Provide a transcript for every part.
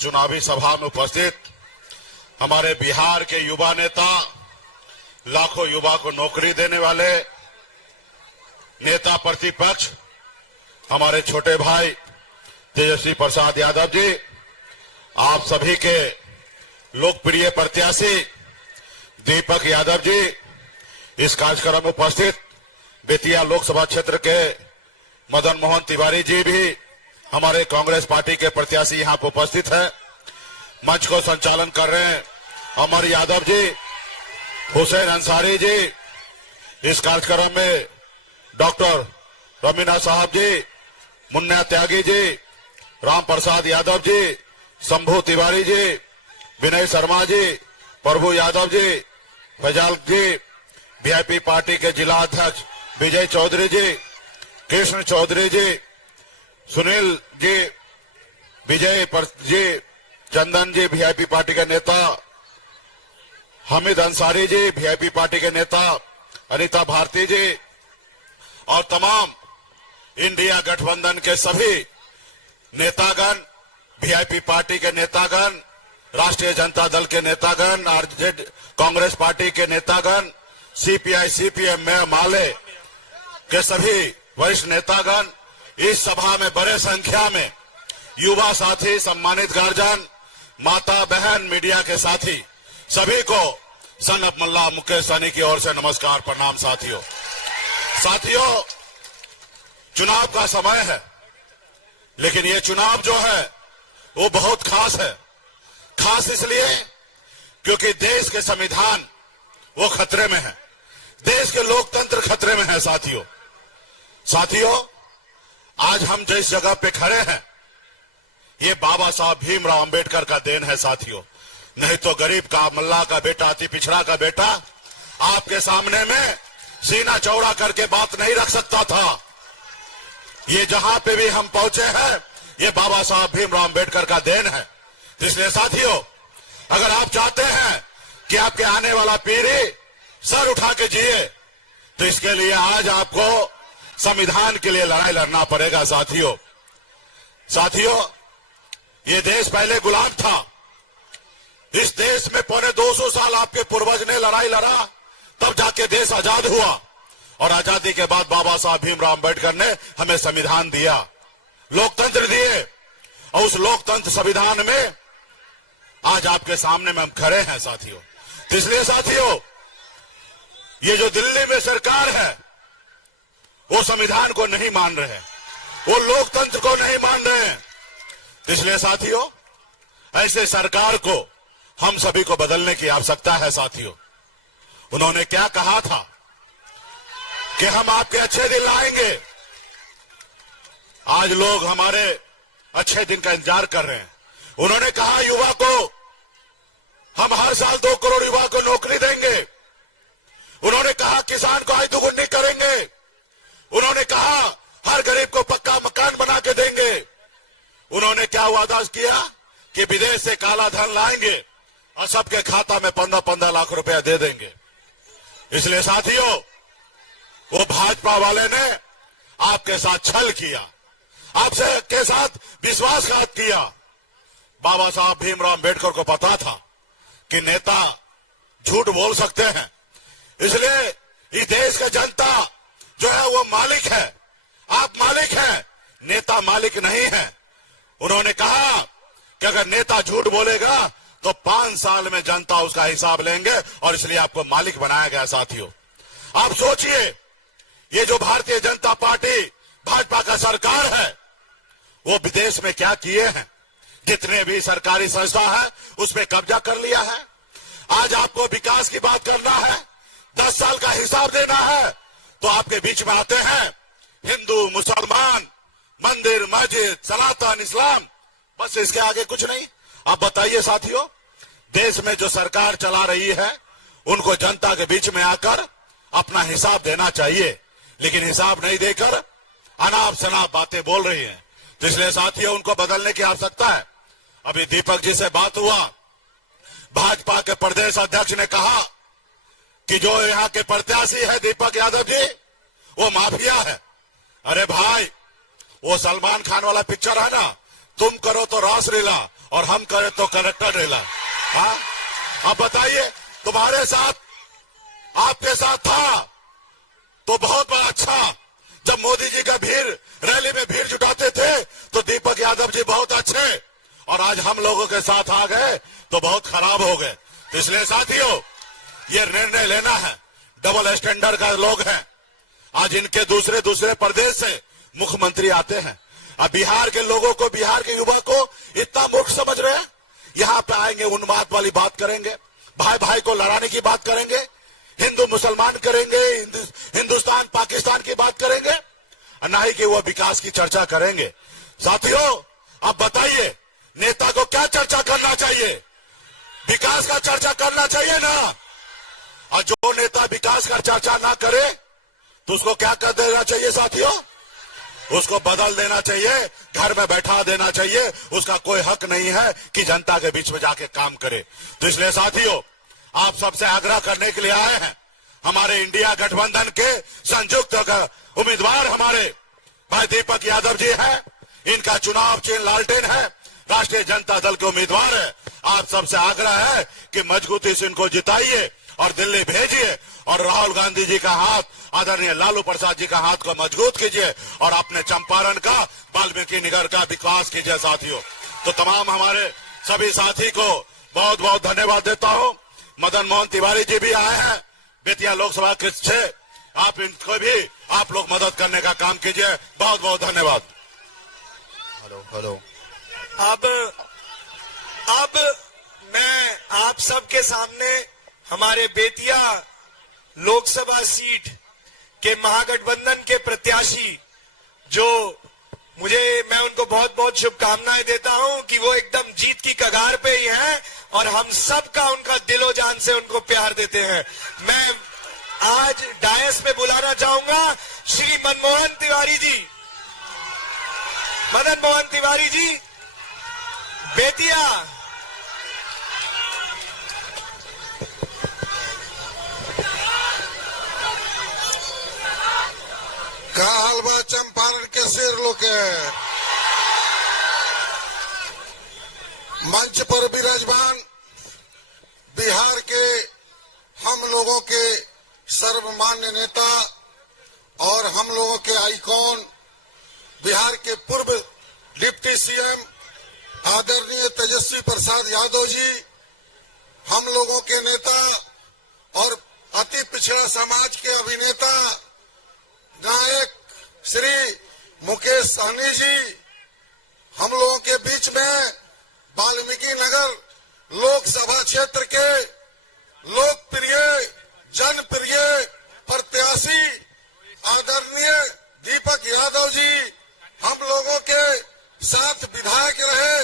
चुनावी सभा में उपस्थित हमारे बिहार के युवा नेता, लाखों युवा को नौकरी देने वाले नेता प्रतिपक्ष हमारे छोटे भाई तेजस्वी प्रसाद यादव जी, आप सभी के लोकप्रिय प्रत्याशी दीपक यादव जी, इस कार्यक्रम में उपस्थित बेतिया लोकसभा क्षेत्र के मदन मोहन तिवारी जी भी हमारे कांग्रेस पार्टी के प्रत्याशी यहां पर उपस्थित है। मंच को संचालन कर रहे हैं अमर यादव जी, हुसैन अंसारी जी, इस कार्यक्रम में डॉक्टर रमीना साहब जी, मुन्ना त्यागी जी, राम प्रसाद यादव जी, शंभू तिवारी जी, विनय शर्मा जी, प्रभु यादव जी, फैजाल जी, वीआईपी पार्टी के जिला अध्यक्ष विजय चौधरी जी, कृष्ण चौधरी जी, सुनील जी, विजय जी, चंदन जी, वीआईपी पार्टी के नेता, हामिद अंसारी जी, वीआईपी पार्टी के नेता, अनीता भारती जी और तमाम इंडिया गठबंधन के सभी नेतागण, वीआईपी पार्टी के नेतागण, राष्ट्रीय जनता दल के नेतागण, आरजेडी कांग्रेस पार्टी के नेतागण, सीपीआई सीपीएम में माले के सभी वरिष्ठ नेतागण, इस सभा में बड़े संख्या में युवा साथी, सम्मानित गार्जियन, माता बहन, मीडिया के साथी, सभी को सन ऑफ मल्ला मुकेश सहनी की ओर से नमस्कार, प्रणाम। साथियों, चुनाव का समय है, लेकिन ये चुनाव जो है वो बहुत खास है। खास इसलिए क्योंकि देश के संविधान वो खतरे में है, देश के लोकतंत्र खतरे में है। साथियों, आज हम जिस जगह पे खड़े हैं ये बाबा साहब भीमराव अंबेडकर का देन है। साथियों, नहीं तो गरीब का, मल्ला का बेटा, अति पिछड़ा का बेटा आपके सामने में सीना चौड़ा करके बात नहीं रख सकता था। ये जहां पे भी हम पहुंचे हैं ये बाबा साहब भीमराव अंबेडकर का देन है। इसलिए साथियों, अगर आप चाहते हैं कि आपके आने वाला पीढ़ी सर उठा के जिए, तो इसके लिए आज आपको संविधान के लिए लड़ाई लड़ना पड़ेगा। साथियों, ये देश पहले गुलाम था। इस देश में पौने 200 साल आपके पूर्वज ने लड़ाई लड़ा, तब जाके देश आजाद हुआ। और आजादी के बाद बाबा साहब भीमराव अंबेडकर ने हमें संविधान दिया, लोकतंत्र दिए, और उस लोकतंत्र संविधान में आज आपके सामने में हम खड़े हैं। साथियों, इसलिए साथियों, ये जो दिल्ली में सरकार है वो संविधान को नहीं मान रहे हैं, वो लोकतंत्र को नहीं मान रहे हैं। इसलिए साथियों, ऐसे सरकार को हम सभी को बदलने की आवश्यकता है। साथियों, उन्होंने क्या कहा था कि हम आपके अच्छे दिन लाएंगे। आज लोग हमारे अच्छे दिन का इंतजार कर रहे हैं। उन्होंने कहा युवा को हम हर साल 2 करोड़ युवा को नौकरी देंगे। उन्होंने कहा किसान को आय दोगुनी करेंगे। उन्होंने कहा हर गरीब को पक्का मकान बना के देंगे। उन्होंने क्या वादा किया कि विदेश से काला धन लाएंगे और सबके खाता में 15-15 लाख रुपया दे देंगे। इसलिए साथियों, वो भाजपा वाले ने आपके साथ छल किया, आपसे के साथ विश्वासघात किया। बाबा साहब भीमराव अंबेडकर को पता था कि नेता झूठ बोल सकते हैं, इसलिए इस देश का जनता जो है वो मालिक है। आप मालिक हैं, नेता मालिक नहीं है। उन्होंने कहा कि अगर नेता झूठ बोलेगा तो 5 साल में जनता उसका हिसाब लेंगे, और इसलिए आपको मालिक बनाया गया। साथियों, आप सोचिए, ये जो भारतीय जनता पार्टी भाजपा का सरकार है वो विदेश में क्या किए हैं। जितने भी सरकारी संस्था है उसमें कब्जा कर लिया है। आज आपको विकास की बात करना है, 10 साल का हिसाब देना है, तो आपके बीच में आते हैं हिंदू, मुसलमान, मंदिर, मस्जिद, सनातन, इस्लाम, बस इसके आगे कुछ नहीं। आप बताइए साथियों, देश में जो सरकार चला रही है उनको जनता के बीच में आकर अपना हिसाब देना चाहिए, लेकिन हिसाब नहीं देकर अनाप शनाप बातें बोल रही हैं। तो इसलिए साथियों, उनको बदलने की आवश्यकता है। अभी दीपक जी से बात हुआ, भाजपा के प्रदेश अध्यक्ष ने कहा कि जो यहाँ के प्रत्याशी है दीपक यादव जी वो माफिया है। अरे भाई, वो सलमान खान वाला पिक्चर है ना, तुम करो तो रासलीला और हम करें तो कलेक्टर रेला। हाँ, अब बताइए, तुम्हारे साथ, आपके साथ था तो बहुत बड़ा अच्छा। जब मोदी जी का रैली में भीड़ जुटाते थे तो दीपक यादव जी बहुत अच्छे, और आज हम लोगों के साथ आ गए तो बहुत खराब हो गए। तो इसलिए साथियों, ये निर्णय लेना है, डबल स्टैंडर्ड का लोग हैं। आज इनके दूसरे प्रदेश से मुख्यमंत्री आते हैं। अब बिहार के लोगों को, बिहार के युवा को इतना मूर्ख समझ रहे हैं। यहां पे आएंगे, उन्माद वाली बात करेंगे, भाई भाई को लड़ाने की बात करेंगे, हिंदू मुसलमान करेंगे, हिंदुस्तान पाकिस्तान की बात करेंगे, ना ही कि वो विकास की चर्चा करेंगे। साथियों, अब बताइए, नेता को क्या चर्चा करना चाहिए? विकास का चर्चा करना चाहिए ना। और जो नेता विकास का चर्चा ना करे तो उसको क्या कर देना चाहिए साथियों? उसको बदल देना चाहिए, घर में बैठा देना चाहिए। उसका कोई हक नहीं है कि जनता के बीच में जाके काम करे। तो इसलिए साथियों, आप सबसे आग्रह करने के लिए आए हैं, हमारे इंडिया गठबंधन के संयुक्त उम्मीदवार हमारे भाई दीपक यादव जी हैं। इनका चुनाव चिन्ह लालटेन है, राष्ट्रीय जनता दल के उम्मीदवार है। आप सबसे आग्रह है कि मजबूती से इनको जिताइए और दिल्ली भेजिए, और राहुल गांधी जी का हाथ, आदरणीय लालू प्रसाद जी का हाथ को मजबूत कीजिए, और अपने चंपारण का, वाल्मीकि नगर का विकास कीजिए साथियों। तो तमाम हमारे सभी साथी को बहुत बहुत धन्यवाद देता हूं। मदन मोहन तिवारी जी भी आए हैं, बेतिया लोकसभा के 6, आप इनको भी आप लोग मदद करने का काम कीजिए। बहुत बहुत धन्यवाद। हेलो। अब मैं आप सबके सामने हमारे बेतिया लोकसभा सीट के महागठबंधन के प्रत्याशी, जो मैं उनको बहुत बहुत शुभकामनाएं देता हूं कि वो एकदम जीत की कगार पे ही हैं, और हम सबका उनका दिलो जान से उनको प्यार देते हैं। मैं आज डायस में बुलाना चाहूंगा श्री मनमोहन तिवारी जी, मदन मोहन तिवारी जी, बेतिया। का हलवा चंपारण के शेर लोग है। मंच पर विराजमान बिहार के हम लोगों के सर्वमान्य नेता और हम लोगों के आइकॉन, बिहार के पूर्व डिप्टी सीएम आदरणीय तेजस्वी प्रसाद यादव जी, हम लोगों के नेता और अति पिछड़ा समाज के अभिनेता गायक श्री मुकेश सहनी जी, हम लोगों के बीच में वाल्मीकि नगर लोकसभा क्षेत्र के लोकप्रिय, जनप्रिय प्रत्याशी आदरणीय दीपक यादव जी, हम लोगों के साथ विधायक रहे,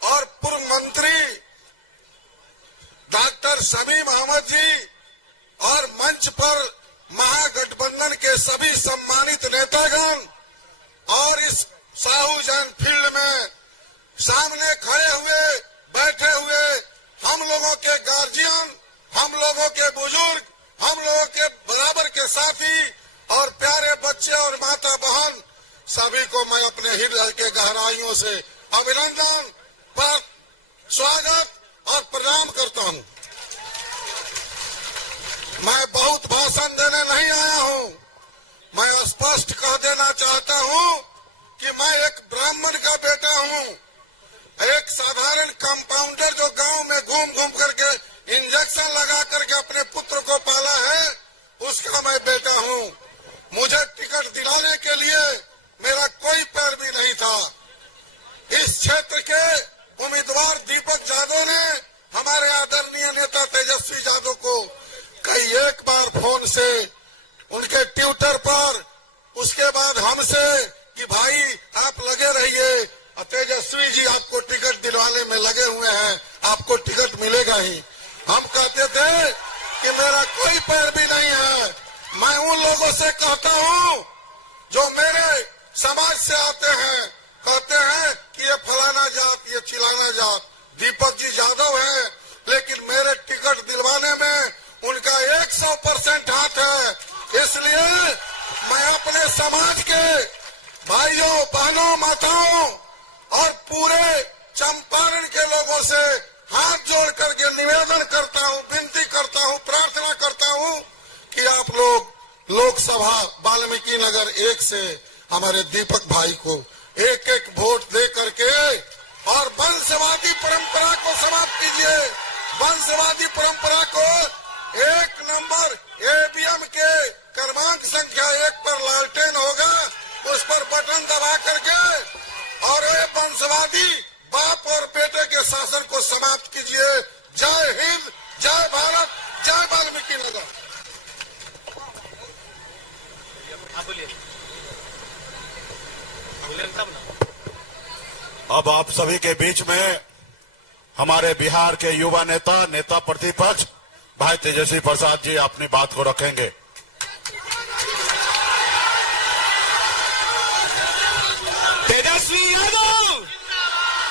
और पूर्व मंत्री डॉक्टर शमीम अहमद जी, और मंच पर महागठबंधन के सभी सम्मानित नेतागण, और इस साहू जैन फील्ड में सामने खड़े हुए, बैठे हुए हम लोगों के गार्जियन, हम लोगों के बुजुर्ग, हम लोगों के बराबर के साथी और प्यारे बच्चे और माता बहन, सभी को मैं अपने हृदय के गहराइयों से अभिनंदन, पर स्वागत और प्रणाम करता हूं। मैं बहुत भाषण देने नहीं आया हूं। मैं स्पष्ट कह देना चाहता हूं कि मैं एक ब्राह्मण का बेटा हूं, एक साधारण कंपाउंडर जो गांव में घूम घूम करके इंजेक्शन लगा करके अपने पुत्र को पाला है, उसका मैं बेटा हूं। मुझे टिकट दिलाने के लिए मेरा कोई पैरवी नहीं था। इस क्षेत्र के उम्मीदवार दीपक यादव ने हमारे आदरणीय नेता तेजस्वी यादव को कई एक बार फोन से, उनके ट्विटर पर, उसके बाद हमसे कि भाई आप लगे रहिए, तेजस्वी जी आपको टिकट दिलवाने में लगे हुए हैं, आपको टिकट मिलेगा ही। हम कहते थे कि मेरा कोई पैरवी नहीं है। मैं उन लोगों से कहता हूं जो मेरे समाज से आते हैं, कहते हैं कि ये फलाना जात, ये चिलाना जात, दीपक जी यादव है, लेकिन मेरे टिकट दिलवाने में उनका 100% हाथ है। इसलिए मैं अपने समाज के भाइयों, बहनों, माताओं और पूरे चंपारण के लोगों से हाथ जोड़ करके निवेदन करता हूं, विनती करता हूं, प्रार्थना करता हूं कि आप लोग लोकसभा वाल्मीकि नगर 1 से हमारे दीपक भाई को एक एक वोट दे करके और वंशवादी परंपरा को समाप्त कीजिए। वंशवादी परंपरा को 1 नंबर ईवीएम के क्रमांक संख्या 1 पर लालटेन होगा, उस पर बटन दबा करके और ये वंशवादी बाप और बेटे के शासन को समाप्त कीजिए। जय हिंद, जय भारत, जय वाल्मीकि नगर। अब आप सभी के बीच में हमारे बिहार के युवा नेता प्रतिपक्ष भाई तेजस्वी प्रसाद जी अपनी बात को रखेंगे। तेजस्वी यादव,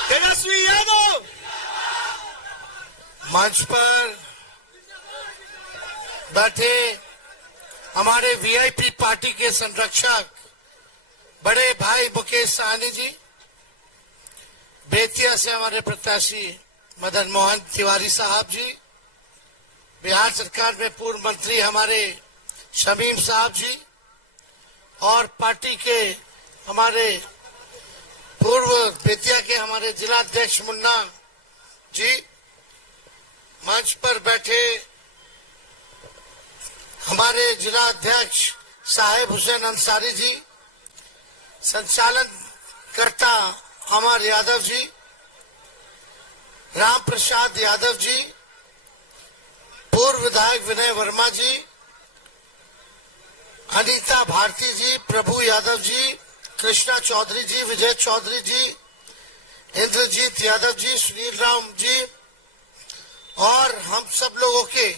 तेजस्वी यादव। मंच पर बैठे हमारे वीआईपी पार्टी के संरक्षक बड़े भाई मुकेश सहनी जी, बेतिया से हमारे प्रत्याशी मदन मोहन तिवारी साहब जी, बिहार सरकार में पूर्व मंत्री हमारे शमीम साहब जी और पार्टी के हमारे पूर्व बेतिया के हमारे जिला अध्यक्ष मुन्ना जी, मंच पर बैठे हमारे जिला अध्यक्ष साहिब हुसैन अंसारी जी, संचालन कर्ता अमर यादव जी, राम प्रसाद यादव जी, पूर्व विधायक विनय वर्मा जी, अनीता भारती जी, प्रभु यादव जी, कृष्णा चौधरी जी, विजय चौधरी जी, इंद्रजीत यादव जी, सुनील राम जी और हम सब लोगों के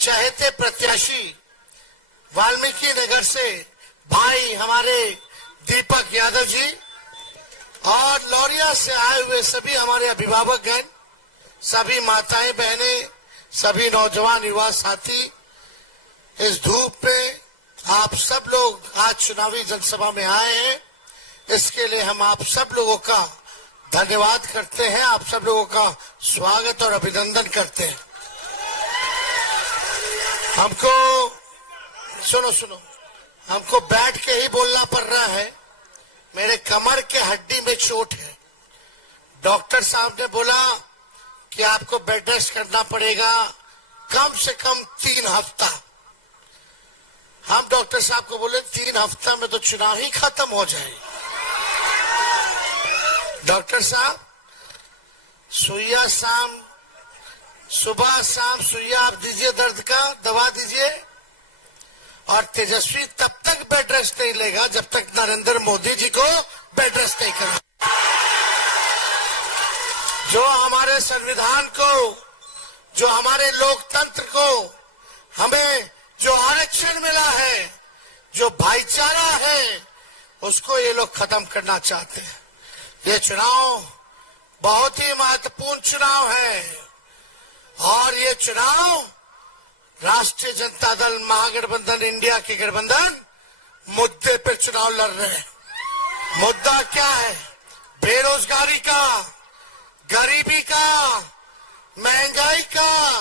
चहेते प्रत्याशी वाल्मीकि नगर से भाई हमारे दीपक यादव जी और लौरिया से आए हुए सभी हमारे अभिभावकगण, सभी माताएं बहनें, सभी नौजवान युवा साथी, इस धूप में आप सब लोग आज चुनावी जनसभा में आए हैं, इसके लिए हम आप सब लोगों का धन्यवाद करते हैं, आप सब लोगों का स्वागत और अभिनंदन करते हैं। हमको सुनो हमको बैठ के ही बोलना पड़ रहा है, मेरे कमर के हड्डी में चोट है। डॉक्टर साहब ने बोला कि आपको बेड रेस्ट करना पड़ेगा कम से कम 3 हफ्ता। हम डॉक्टर साहब को बोले 3 हफ्ता में तो चुनाव ही खत्म हो जाए। डॉक्टर साहब सुइया शाम सुबह शाम सुइया आप दीजिए, दर्द का दवा दीजिए, और तेजस्वी तब तक बेड रेस्ट नहीं लेगा जब तक नरेंद्र मोदी जी को बेड रेस्ट नहीं करेगा। जो हमारे संविधान को, जो हमारे लोकतंत्र को, हमें जो आरक्षण मिला है, जो भाईचारा है, उसको ये लोग खत्म करना चाहते हैं। ये चुनाव बहुत ही महत्वपूर्ण चुनाव है और ये चुनाव राष्ट्रीय जनता दल महागठबंधन इंडिया के गठबंधन मुद्दे पे चुनाव लड़ रहे हैं। मुद्दा क्या है? बेरोजगारी का, गरीबी का, महंगाई का,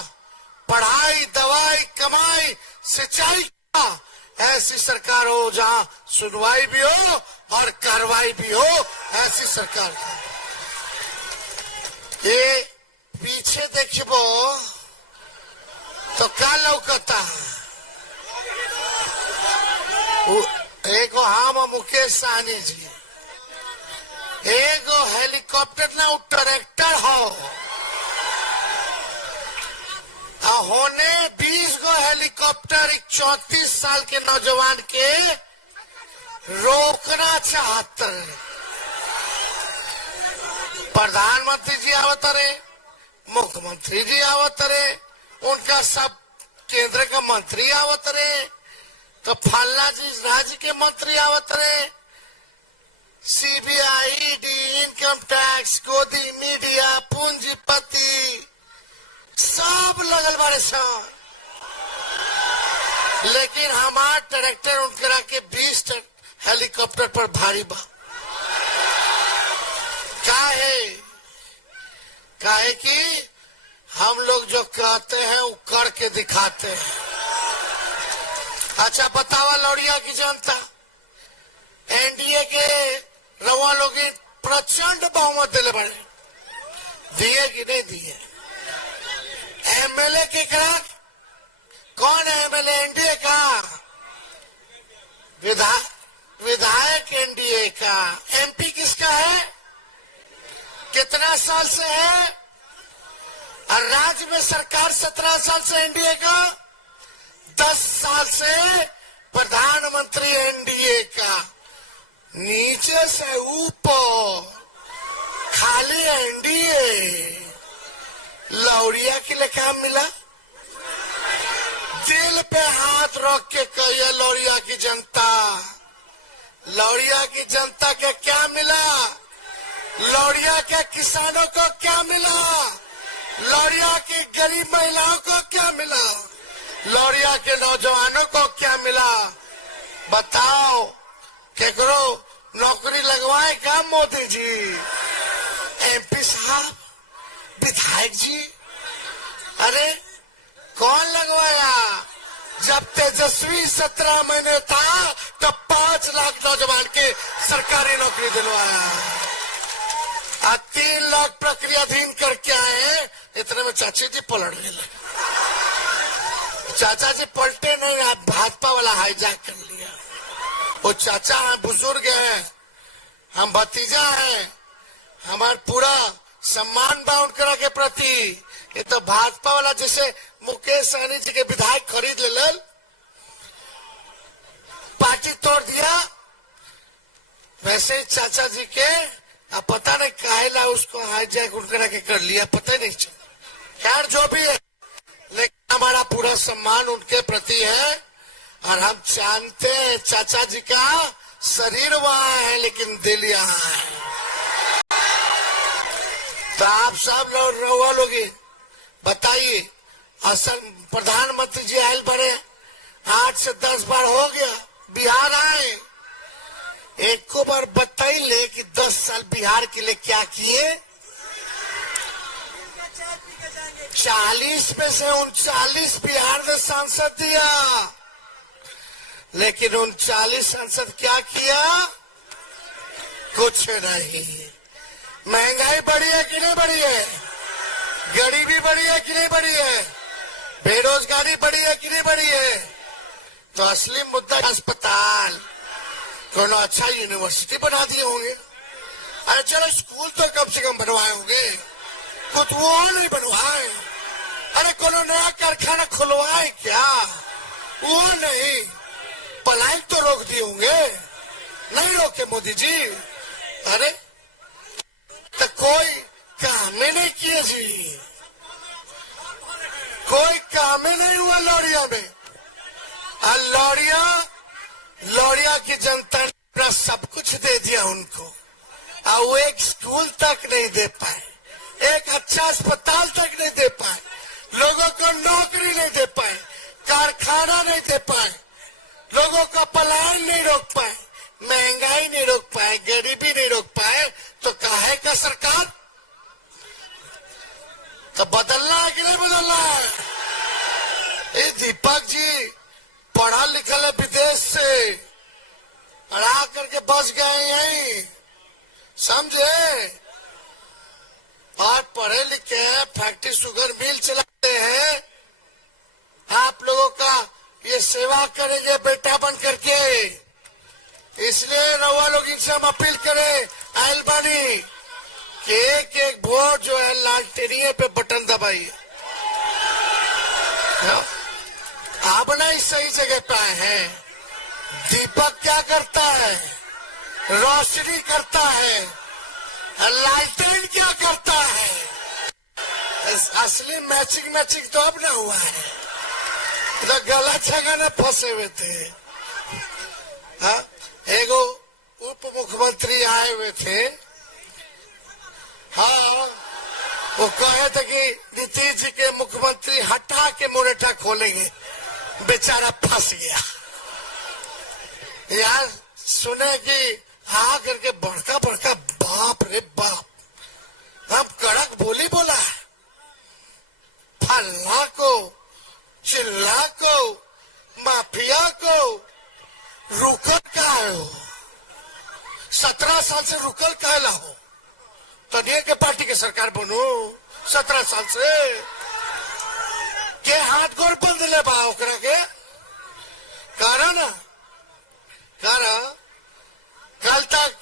पढ़ाई, दवाई, कमाई, सिंचाई का। ऐसी सरकार हो जहां सुनवाई भी हो और कार्रवाई भी हो, ऐसी सरकार। ये पीछे देखो तो क्या लौकता? एगो हम मुकेश सहनी जी, एगो हेलीकॉप्टर ना ट्रैक्टर हो, होने 20 गो हेलीकॉप्टर 34 साल के नौजवान के रोकना चाहते हैं। प्रधानमंत्री जी आवत रहे, मुख्यमंत्री जी आवत रहे, उनका सब केंद्र का मंत्री आवत रहे, तो फल्ला जी राज्य के मंत्री आवत रहे, सीबीआई, ईडी, इनकम टैक्स, गोदी मीडिया, पूंजीपति सब लगल बारे सब। लेकिन हमार ट्रैक्टर उनकरा के 20 हेलीकॉप्टर पर भारी बा। क्या है? काहे कि हम लोग जो कहते हैं वो करके दिखाते हैं। अच्छा बतावा लौड़िया की जनता, एनडीए के रवा लोग प्रचंड बहुमत दिले बड़े, दिए कि नहीं दिए? एमएलए के करा कौन है? एमएलए एनडीए का, विधायक एनडीए का। एमपी किसका है? कितना साल से है? और राज्य में सरकार 17 साल से एनडीए का, 10 साल से प्रधानमंत्री एनडीए का। नीचे से ऊपर खाली एनडीए। लौड़िया के लिए क्या मिला? दिल पे हाथ रख के कहिए लौड़िया की जनता, लौड़िया की जनता के क्या मिला? लौड़िया के किसानों को क्या मिला? लौड़िया की गरीब महिलाओं को क्या मिला? लौड़िया के नौजवानों को क्या मिला? बताओ, केकरो नौकरी लगवाए क्या मोदी जी? एमपी साहब, विधायक जी, अरे कौन लगवाया? जब तेजस्वी 17 महीने था तब 5 लाख नौजवान के सरकारी नौकरी दिलवाया, और 3 लाख प्रक्रियाधीन करके आए। इतने में चाची जी पलट गए। चाचा जी पलटे नहीं, आप भाजपा वाला हाईजैक कर लिया। वो चाचा हैं, बुजुर्ग हैं, हम भतीजा हैं, हमारा पूरा सम्मान बा उनकरा के प्रति। ये तो भाजपा वाला जैसे मुकेश सहनी जी के विधायक खरीद ले, पार्टी तोड़ दिया, वैसे ही चाचा जी के अब पता नहीं काहेला उसको हाईजैक उनकरा के कर लिया, पता नहीं चला। खैर जो भी है, लेकिन हमारा पूरा सम्मान उनके प्रति है, और हम जानते हैं चाचा जी का शरीर वहां है लेकिन दिल यहाँ है। तो आप सब लोग बताइए, असल प्रधानमंत्री जी आयल बने 8 से 10 बार हो गया, बिहार आए, एक को बार बताइए कि 10 साल बिहार के लिए क्या किए? 40 में से 39 बिहार में सांसद दिया, लेकिन 39 सांसद क्या किया? कुछ नहीं। महंगाई बढ़ी है कि नहीं बढ़ी है? गरीबी बढ़ी है कि नहीं बढ़ी है? बेरोजगारी बढ़ी है कि नहीं बढ़ी है? तो असली मुद्दा अस्पताल, कोनो अच्छा यूनिवर्सिटी बना दिए होंगे। अरे चलो स्कूल तो कम से कम बनवाए होंगे, कुछ वो नहीं बनवाए। अरे कोनो नया कारखाना खुलवाए क्या? वो नहीं। पलायन तो रोक दिए होंगे, नहीं रोके मोदी जी? अरे तो कोई काम ही नहीं किए जी, कोई काम ही नहीं हुआ लौड़िया में। और लौड़िया की जनता ने अपना सब कुछ दे दिया उनको, और वो एक स्कूल तक नहीं दे पाए, एक अच्छा अस्पताल तक नहीं दे पाए, लोगों को नौकरी नहीं दे पाए, कारखाना नहीं दे पाए, लोगों का पलायन नहीं रोक पाए, महंगाई नहीं रोक पाए, गरीबी नहीं रोक पाए। तो काहे का सरकार? तो बदलना है कि नहीं बदलना है? ये दीपक जी पढ़ा लिखा है, विदेश से पढ़ा करके बस गए यहीं, समझे? और पढ़े लिखे हैं, फैक्ट्री शुगर मिल चलाते हैं, आप लोगों का ये सेवा करेंगे बेटा बन करके। इसलिए रवा लोग इनसे हम अपील करें आइलबानी कि एक एक वोट जो है लालटेनिए पे बटन दबाइए। आप नहीं सही जगह पे आए हैं। दीपक क्या करता है? रोशनी करता है। लालटेन क्या करता है? असली मैचिंग तो अब ना हुआ है, तो गलत जगह में फंसे हुए थे। हाँ, एगो उप मुख्यमंत्री आए हुए थे, हाँ, वो कहे थे कि नीतीश जी के मुख्यमंत्री हटा के मोरेटा खोलेंगे, बेचारा फंस गया। यार सुने कि आ करके बड़का बड़का बाप रे बाप, हम कड़क बोली बोला है। फल्ला को, चिल्ला को, माफिया को रुकल का हो, 17 साल से रुकल काला हो, तनिए के पार्टी के सरकार बनो 17 साल से के हाथ गोर बंद ले बा ओकरा के कारण ना कारण कल तक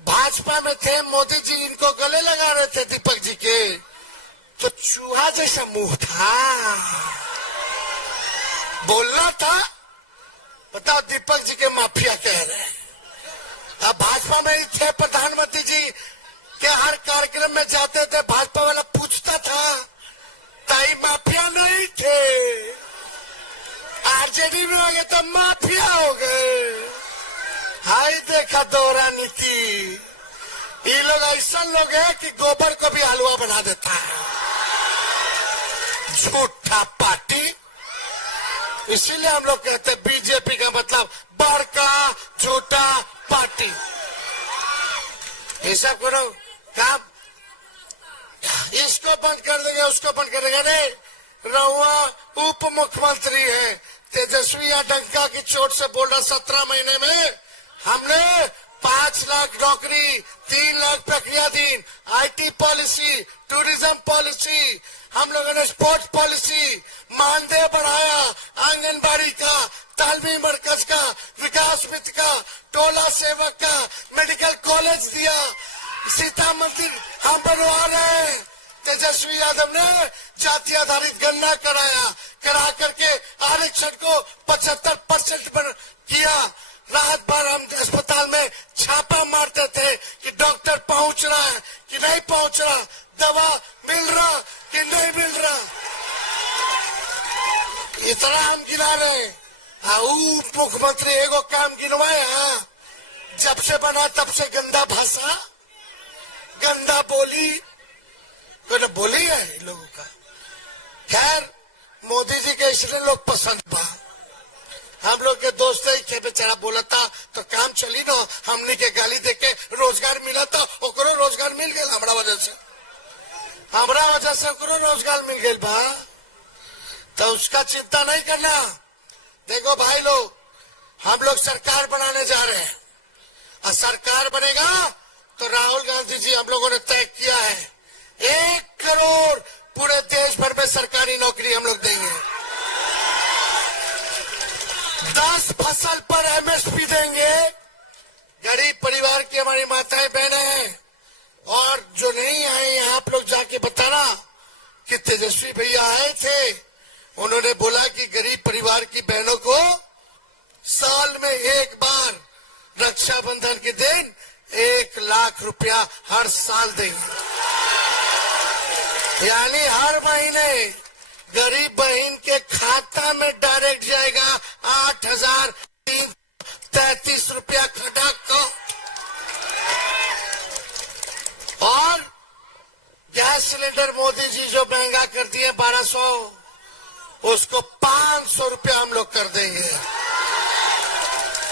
भाजपा में थे मोदी जी, इनको गले लगा रहे थे दीपक जी के, तो चूहा जैसा मुंह था, बोलना था। बताओ दीपक जी के माफिया कह रहे हैं। अब भाजपा में ही थे प्रधानमंत्री जी के, हर कार्यक्रम में जाते थे, भाजपा वाला पूछता था, ताई माफिया नहीं थे, आरजेडी में हो गए तो माफिया हो गए। हाय देखा दोहरा नीति, ये लोग ऐसा लोग है कि गोबर को भी हलवा बना देता है। झूठा पार्टी, इसीलिए हम लोग कहते हैं बीजेपी का मतलब बड़का झूठा पार्टी। ये सब करो काम, इसको बंद कर देंगे, उसको बंद कर देंगे। नहीं, रहुआ उप मुख्यमंत्री है, तेजस्वी या डंका की चोट से बोल रहा, 17 महीने में हमने 5 लाख नौकरी, 3 लाख प्रक्रियाधीन, IT पॉलिसी, टूरिज्म पॉलिसी, हम लोगों ने स्पोर्ट्स पॉलिसी, मानदेय बढ़ाया, आंगनबाड़ी का, तालमी मरकज का, विकास मित्र का, टोला सेवक का, मेडिकल कॉलेज दिया, सीता मंदिर हम बनवा रहे हैं। तेजस्वी यादव ने जाति आधारित गणना करा करके आरक्षण को 75% किया। रात भर हम अस्पताल में छापा मारते थे कि डॉक्टर पहुंच रहा है कि नहीं पहुंच रहा, दवा मिल रहा कि नहीं मिल रहा, इतना हम गिना रहे। उप मुख्यमंत्री एगो काम गिनवाया, जब से बना तब से गंदा भाषा, गंदा बोली, तो बोली है इन लोगों का। खैर मोदी जी के इसलिए लोग पसंद बा, हम लोग के दोस्त के बेचारा बोला था तो काम चली ना, हमने के गाली दे के रोजगार मिला था, ओकरो रोजगार मिल गया, हमारा वजह से ओकरो रोजगार मिल गया बा, तो उसका चिंता नहीं करना। देखो भाई लोग, हम लोग सरकार बनाने जा रहे हैं, और सरकार बनेगा तो राहुल गांधी जी हम लोगों ने तय किया है 1 करोड़ पूरे देश भर में सरकारी नौकरी हम लोग देंगे, 10 फसल पर MSP देंगे। गरीब परिवार की हमारी माताएं बहनें हैं, और जो नहीं आए आप लोग जाके बताना कि तेजस्वी भैया आए थे, उन्होंने बोला कि गरीब परिवार की बहनों को साल में एक बार रक्षाबंधन के दिन 1 लाख रुपया हर साल देंगे, यानी हर महीने गरीब बहन के खाता में डायरेक्ट जाएगा 8,333 रुपया खटाक को। और गैस सिलेंडर मोदी जी जो महंगा कर दिए 1200, उसको 500 रुपया हम लोग कर देंगे।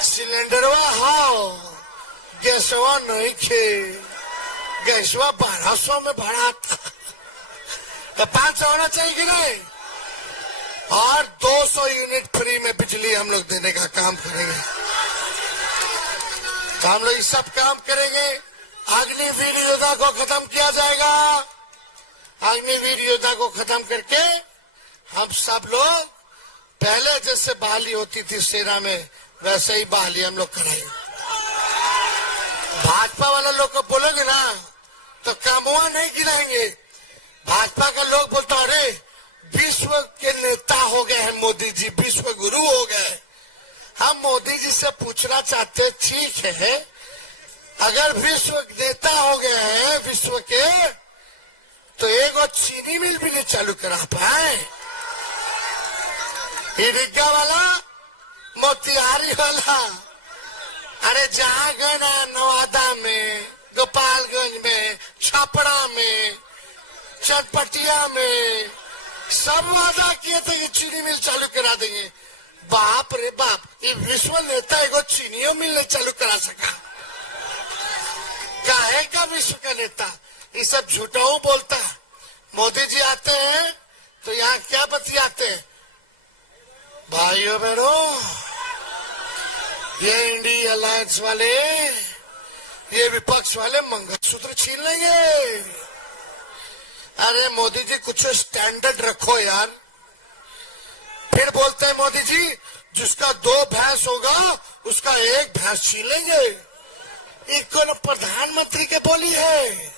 सिलेंडरवा हाओ, गैसवा नहीं खे, गैसवा 1200 में भरा था, तो 500 होना चाहिए कि नहीं। और 200 यूनिट फ्री में बिजली हम लोग देने का काम करेंगे, तो हम लोग ये सब काम करेंगे। अग्निवीर योजना को खत्म किया जाएगा, अग्निवीर योजना को खत्म करके हम सब लोग पहले जैसे बहाली होती थी सेना में, वैसे ही बहाली हम लोग कराएंगे। भाजपा वाला लोग को बोलोगे ना तो कामुआ नहीं गिराएंगे। भाजपा का लोग बोलता अरे विश्व के नेता हो गए हैं मोदी जी, विश्व गुरु हो गए। हम मोदी जी से पूछना चाहते, ठीक है, अगर विश्व नेता हो गए हैं विश्व के, तो एगो चीनी मिल भी नहीं चालू करा पाए। रिग्गा वाला, मोतिहारी वाला, अरे जहां गए ना, नवादा में, गोपालगंज में, छपरा में, चटपटिया में, सब वादा किए थे कि चीनी मिल चालू करा देंगे। बाप रे बाप, ये विश्व नेता एगो चीनियों मिल नहीं चालू करा सका। काहे का विश्व का नेता? ये सब झूठाऊ बोलता है। मोदी जी आते हैं तो यहाँ क्या बतियाते हैं? भाइयों बहनों, ये इंडिया अलायंस वाले, ये विपक्ष वाले मंगलसूत्र छीन लेंगे। अरे मोदी जी कुछ स्टैंडर्ड रखो यार। फिर बोलते हैं मोदी जी जिसका 2 भैंस होगा उसका 1 भैंस छीन लेंगे। एक को प्रधानमंत्री के बोली है।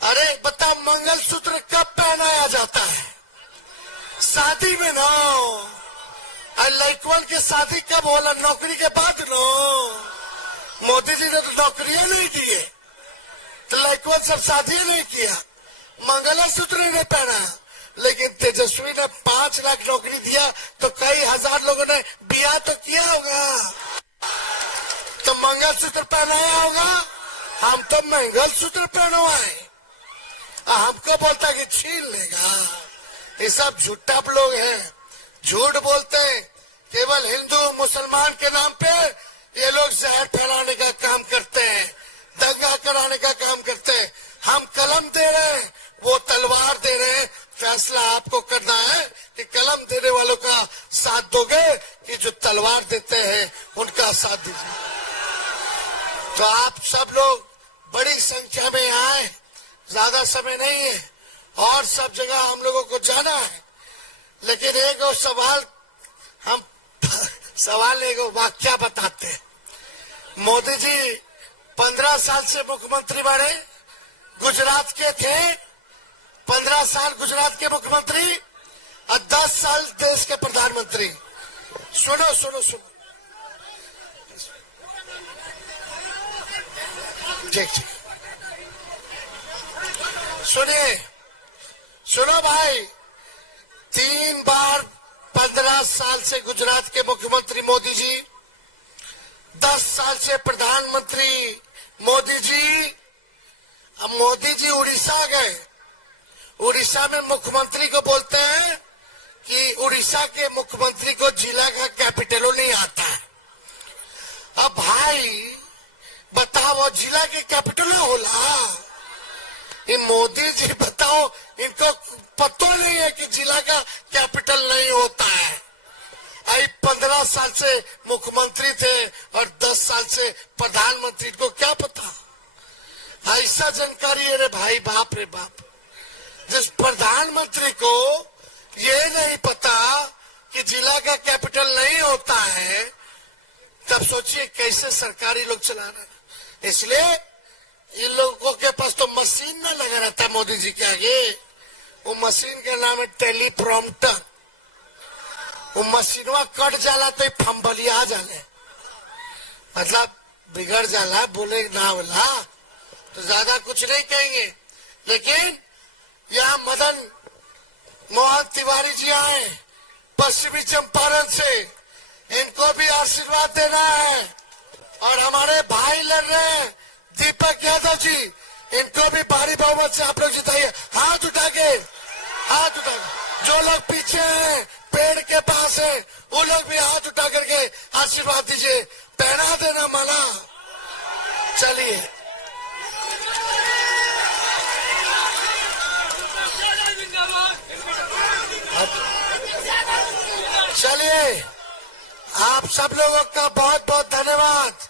अरे बता, मंगलसूत्र कब पहनाया जाता है? शादी में ना। लड़कवन के शादी कब होला? नौकरी के बाद नो। मोदी जी ने तो नौकरियां नहीं दिए तो लड़कवन सब शादी नहीं किया, मंगलसूत्र नहीं पहना। लेकिन तेजस्वी ने 5 लाख नौकरी दिया तो कई हजार लोगों ने ब्याह तो किया होगा, तो मंगलसूत्र पहनाया होगा। हम तो मंगलसूत्र पहनवाए, हमको बोलता कि छीन लेगा। ये सब झूठा लोग हैं, झूठ बोलते हैं। केवल हिंदू मुसलमान के नाम पे ये लोग जहर फैलाने का काम करते हैं, दंगा कराने का काम करते हैं। हम कलम दे रहे हैं, वो तलवार दे रहे हैं। फैसला आपको करना है कि कलम देने वालों का साथ दोगे कि जो तलवार देते हैं उनका साथ दीजिए। तो आप सब लोग बड़ी संख्या में आए, ज्यादा समय नहीं है और सब जगह हम लोगों को जाना है। लेकिन एक और सवाल, हम सवाल एक वाक्य बताते हैं। मोदी जी 15 साल से मुख्यमंत्री बने, गुजरात के थे, 15 साल गुजरात के मुख्यमंत्री और 10 साल देश के प्रधानमंत्री। सुनो सुनो सुनो, ठीक ठीक सुनिए, सुनो भाई। 3 बार 15 साल से गुजरात के मुख्यमंत्री मोदी जी, 10 साल से प्रधानमंत्री मोदी जी। अब मोदी जी उड़ीसा गए, उड़ीसा में मुख्यमंत्री को बोलते हैं कि उड़ीसा के मुख्यमंत्री को जिला का कैपिटल नहीं आता है। अब भाई बताओ, वो जिला के कैपिटल होला? ये मोदी जी बताओ, इनको पता नहीं है कि जिला का कैपिटल नहीं होता है। आई 15 साल से मुख्यमंत्री थे और 10 साल से प्रधानमंत्री को क्या पता? ऐसा जानकारी है रे भाई, बाप रे बाप। जिस प्रधानमंत्री को ये नहीं पता कि जिला का कैपिटल नहीं होता है, तब सोचिए कैसे सरकारी लोग चला रहे हैं। इसलिए इन लोगों के पास तो मशीन न लगा रहता मोदी जी के आगे। वो मशीन का नाम है टेलीप्रॉम्प्टर। वो मशीनवा कट जाला तो फंबलिया जाले, मतलब बिगड़ जाला, बोले ना बोला तो ज्यादा कुछ नहीं कहेंगे। लेकिन यहाँ मदन मोहन तिवारी जी आए पश्चिमी चंपारण से, इनको भी आशीर्वाद देना है। और हमारे भाई लड़ रहे हैं दीपक यादव जी, इनको भी भारी बहुमत से आप लोग जिताइए। हाथ उठा के, हाथ उठा के। जो लोग पीछे हैं, पेड़ के पास है, वो लोग भी हाथ उठा करके आशीर्वाद दीजिए, पहना देना माला। चलिए चलिए, आप सब लोगों का बहुत बहुत धन्यवाद।